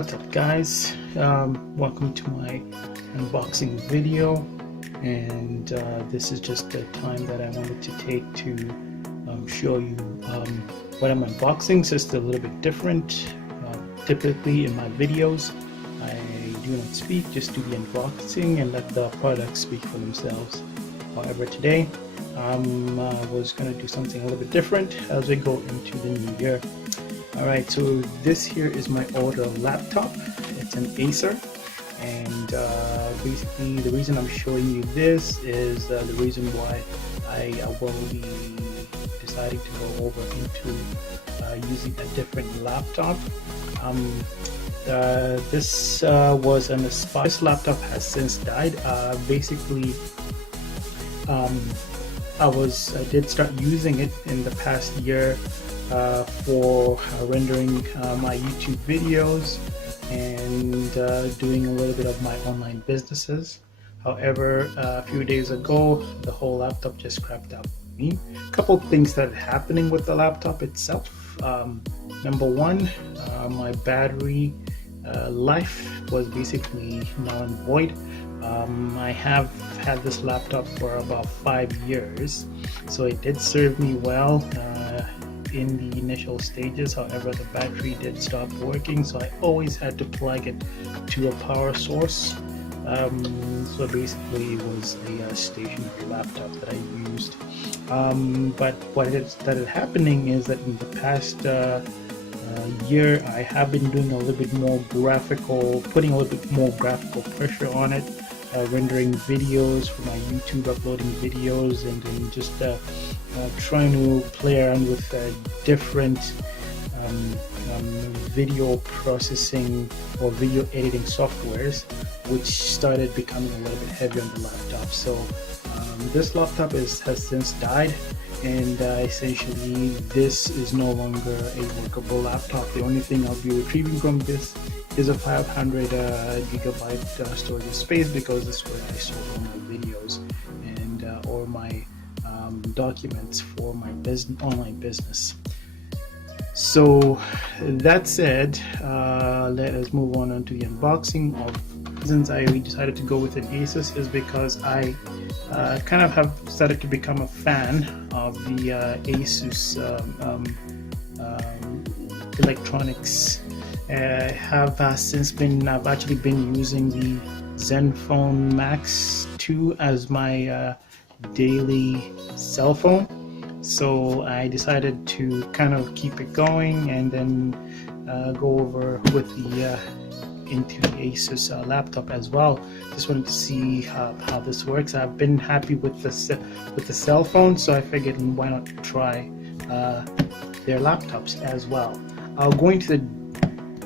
What's up guys, welcome to my unboxing video, and this is just the time that I wanted to take to show you what I'm unboxing. So it's a little bit different. Typically in my videos I do not speak, just do the unboxing and let the products speak for themselves. However, today I was going to do something a little bit different as we go into the new year. Alright, so this here is my older laptop. It's an Acer, and basically the reason I'm showing you this is the reason why I will be deciding to go over into using a different laptop. This was an Asus. This laptop has since died. Basically I did start using it in the past year for rendering my YouTube videos and doing a little bit of my online businesses. However, a few days ago the whole laptop just crapped out for me. A couple of things that are happening with the laptop itself. Number one, my battery life was basically null and void. I have had this laptop for about 5 years, so it did serve me well in the initial stages. However, the battery did stop working, so I always had to plug it to a power source. So basically it was a stationary laptop that I used. But what started happening is that in the past year I have been doing a little bit more graphical, putting a little bit more graphical pressure on it, rendering videos for my YouTube, uploading videos, and then just trying to play around with different video processing or video editing softwares, which started becoming a little bit heavy on the laptop. So this laptop has since died, and essentially this is no longer a workable laptop. The only thing I'll be retrieving from this is a 500 gigabyte storage space, because this is where I store all my videos and all my documents for my online business. So that said, let us move on to the unboxing of. Reasons I decided to go with an Asus is because I kind of have started to become a fan of the Asus electronics. I have I've actually been using the Zenfone Max 2 as my daily cell phone, so I decided to kind of keep it going and then go over with the into the Asus laptop as well. Just wanted to see how this works. I've been happy with the cell phone, so I figured why not try their laptops as well. I'll go into the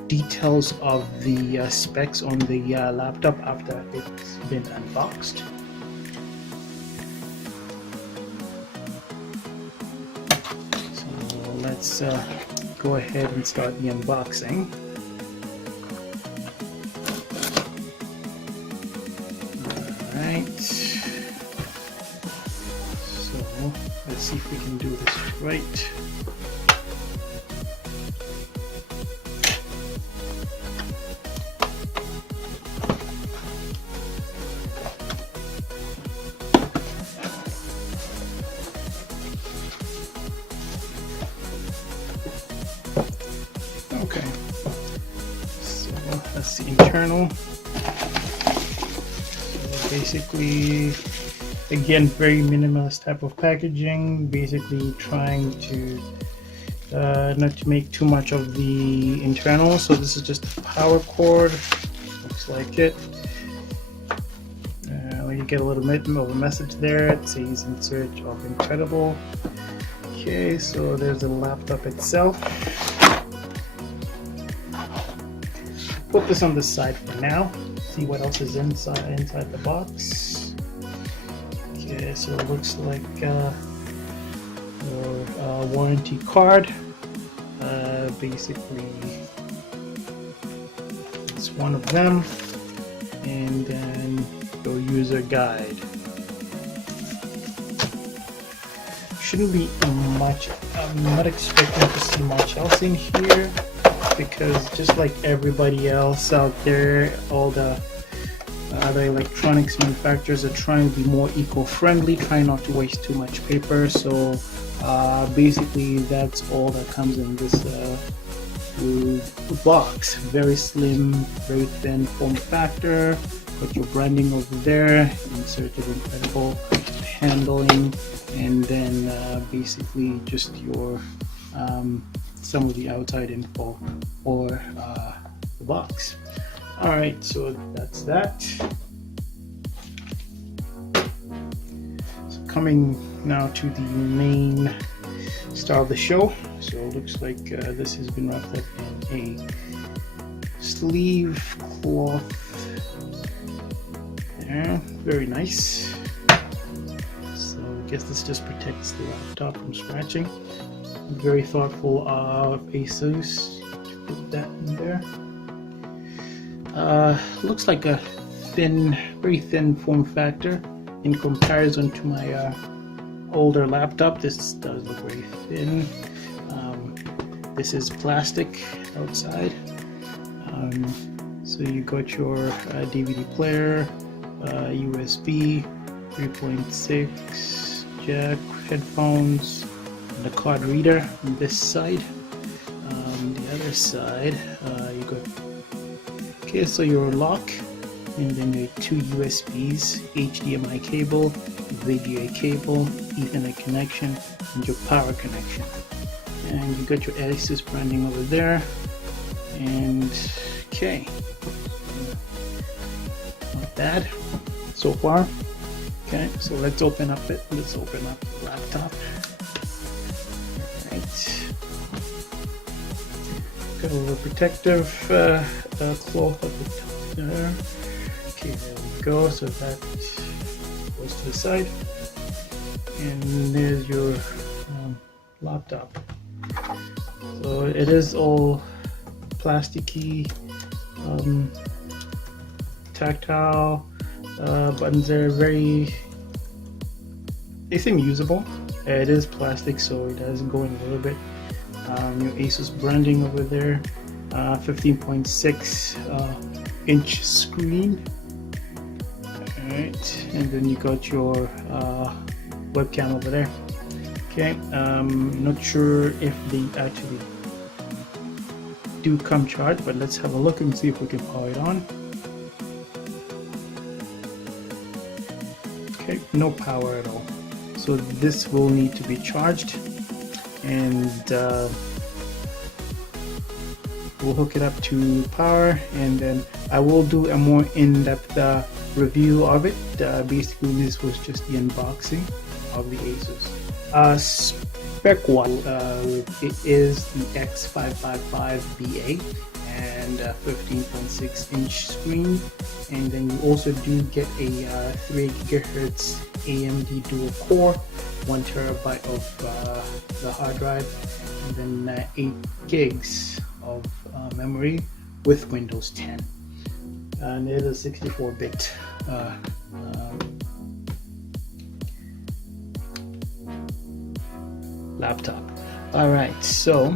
details of the specs on the laptop after it's been unboxed. So let's go ahead and start the unboxing. Alright, so let's see if we can do this right. Okay, so that's the internal. Basically, again, very minimalist type of packaging, basically trying to not to make too much of the internal. So this is just a power cord, looks like it. You get a little bit of a message there. It says in search of incredible. Okay, so there's the laptop itself. Put this on the side for now. See what else is inside the box. Okay, so it looks like your warranty card. Basically, it's one of them, and then your user guide. Shouldn't be much. I'm not expecting to see much else in here. because just like everybody else out there, all the other electronics manufacturers are trying to be more eco-friendly, trying not to waste too much paper. So basically that's all that comes in this box. Very slim, very thin form factor. Got your branding over there, inserted incredible handling, and then basically just your some of the outside info or the box. Alright, so that's that. So coming now to the main star of the show. So it looks like this has been wrapped up in a sleeve cloth there. Very nice. So I guess this just protects the laptop from scratching. Very thoughtful of Asus to put that in there. Looks like a thin, very thin form factor in comparison to my older laptop. This does look very thin. This is plastic outside. So you got your DVD player, USB 3.6 jack, headphones, and a card reader on this side. The other side, you got so your lock, and then your two USBs, HDMI cable, VGA cable, Ethernet connection, and your power connection. And you got your Asus branding over there. And okay, not bad so far. Okay, so let's open up the laptop. Alright. Got a little protective cloth at the top there. Okay, there we go. So that goes to the side, and there's your laptop. So it is all plasticky, tactile. Buttons are they seem usable. It is plastic, so it does go in a little bit. Your Asus branding over there, 15.6 inch screen. Alright, and then you got your webcam over there. Okay, not sure if they actually do come charged, but let's have a look and see if we can power it on. Okay, no power at all. So this will need to be charged, and we'll hook it up to power, and then I will do a more in-depth review of it. Basically, this was just the unboxing of the Asus. Spec-wise, it is the X555B and 15.6 inch screen, and then you also do get a 3 GHz AMD dual core, 1 TB of the hard drive, and then 8 gigs of memory with Windows 10, and it is a 64-bit laptop. All right, so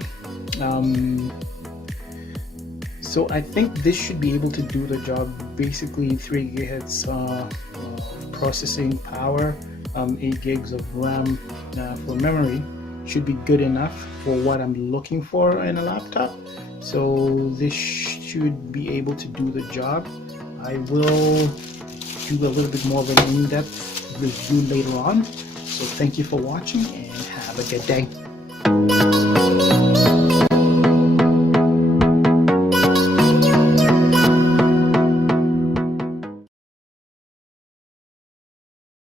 I think this should be able to do the job. Basically, 3 GHz processing power, 8 gigs of RAM for memory should be good enough for what I'm looking for in a laptop. So this should be able to do the job. I will do a little bit more of an in-depth review later on. So thank you for watching, and have a good day.